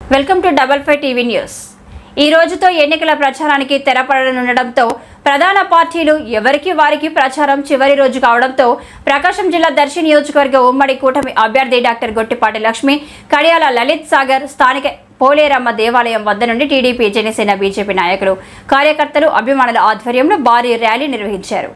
Welcome to double five TV news. ఈ రోజుతో ఎన్నికల ప్రచారానికి తెరపడనుండటంతో ప్రధాన పార్టీలు ఎవరికి వారికి ప్రచారం చివరి రోజు కావడంతో ప్రకాశం జిల్లా దర్శి నియోజకవర్గ ఉమ్మడి కూటమి అభ్యర్థి డాక్టర్ గొట్టిపాటి లక్ష్మి కడియాల లలిత్ సాగర్ స్థానిక పోలేరమ్మ దేవాలయం వద్ద నుండి టీడీపీ జనసేన బీజేపీ నాయకులు కార్యకర్తలు అభిమానుల ఆధ్వర్యంలో భారీ ర్యాలీ నిర్వహించారు.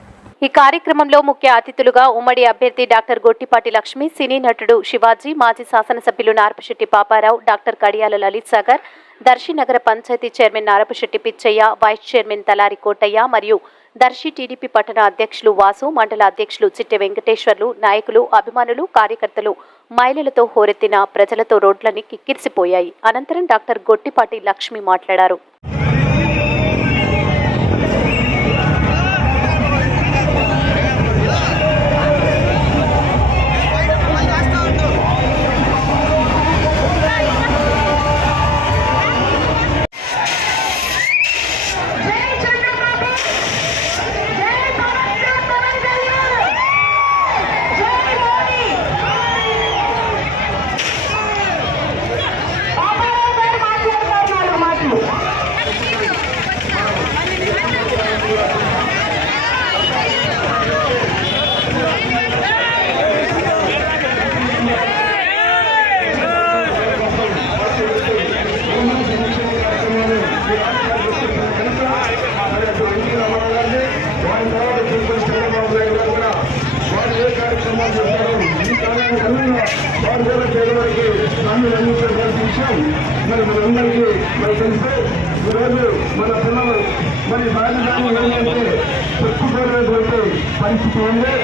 ఈ కార్యక్రమంలో ముఖ్య అతిథులుగా ఉమ్మడి అభ్యర్థి డాక్టర్ గొట్టిపాటి లక్ష్మి సినీ నటుడు శివాజీ మాజీ శాసనసభ్యులు నారపశెట్టి పాపారావు డాక్టర్ కడియాల లలిత్ సాగర్ దర్శి నగర panchayat chairman Narapasetti Pichaiah vice chairman Talari Kotaiah మరియు దర్శి టీడీపీ పట్టణ అధ్యక్షులు వాసు మండల అధ్యక్షులు చిట్టె వెంకటేశ్వర్లు నాయకులు అభిమానులు కార్యకర్తలు మహిళలతో హోరెత్తిన ప్రజలతో రోడ్లని కిక్కిరిసిపోయాయి. అనంతరం డాక్టర్ గొట్టిపాటి లక్ష్మి మాట్లాడారు. మనందరికీ ఈరోజు మన పిల్లలు మరి రాజధాని ఏంటంటే చెప్పుకోలేనటువంటి పరిస్థితి ఉంది.